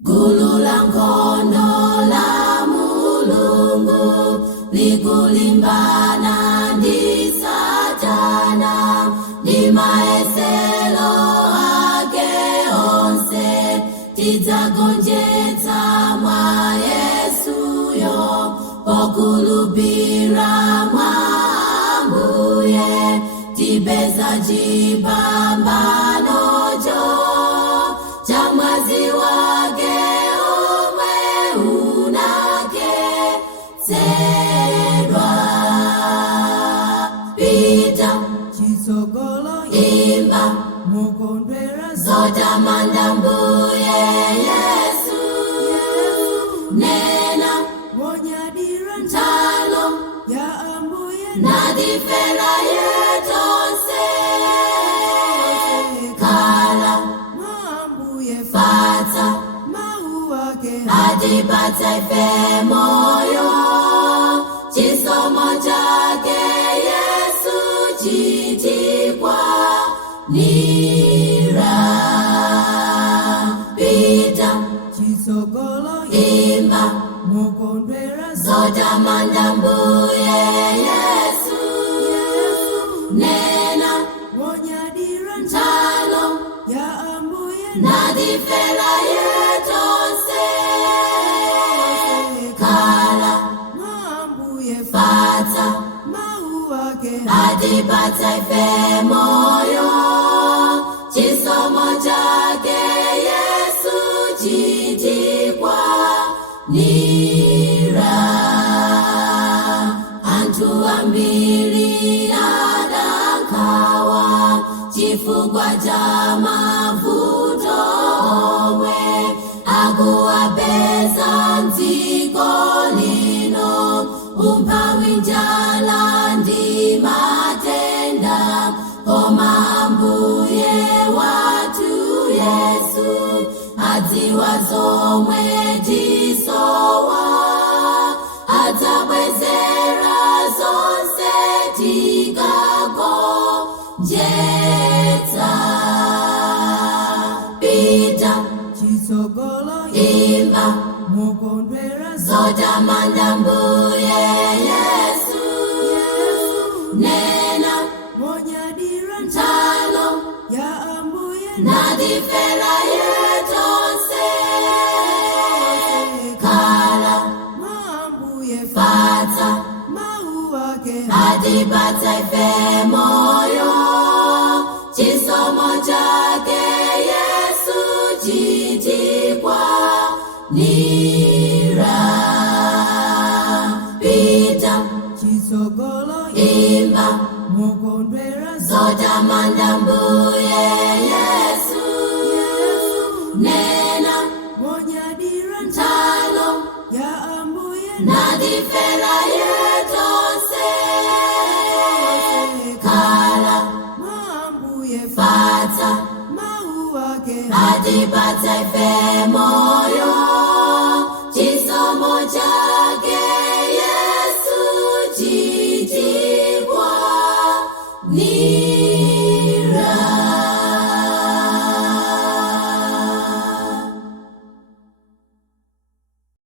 Gulu langkono la mulungu likulimbana ndi Satana ndi maeselo ake onse tidzagonjetsa mwa Yesuyo pokhulupirira mwa Ambuye tipeza chipambanocho cha mwazi wake omwe unakhetsedwa. Pita chitsogolo imba mukondwera zotamanda Mbuye Yesu, nena monyadira ntalo ya Ambuye natifera yetonse kala mwa Ambuye fatsa mawu ake atipatsa ife moyo chisomo chake Yesu chitikwanira. Pita chitsogolo imba mukondwera zotamanda Mbuye Yesu, nena monyadira ntalo ya Ambuye natifera yetonse kala mwa Ambuye fatsa mawu ake atipatsa ife moyo chisomo chake Yesu chitikwanira. Anthu ambiri adankawa chifukwa cha mavuto omwe akuwapeza m'dziko lino, umphawi, njala ndi matenda. Koma Ambuye wathu Yesu adziwa zomwe tisowa, adzabwezera zonse tikagonjetsa. Pita chitsogolo imba mukondwera zotamanda Mbuye Yesu, nena monyadira ntalo ya Ambuye natifera yetonse kala mwa Ambuye fatsa mawu ake atipatsa ife moyo chisomo chake Yesu chitikwanira. Pita chitsogolo imba mukondwera zotamanda Mbuye Yesu, nena monyadira ntalo ya Ambuye natifera yetonse kala mwa Ambuye fatsa mawu ake atipatsa ife moyo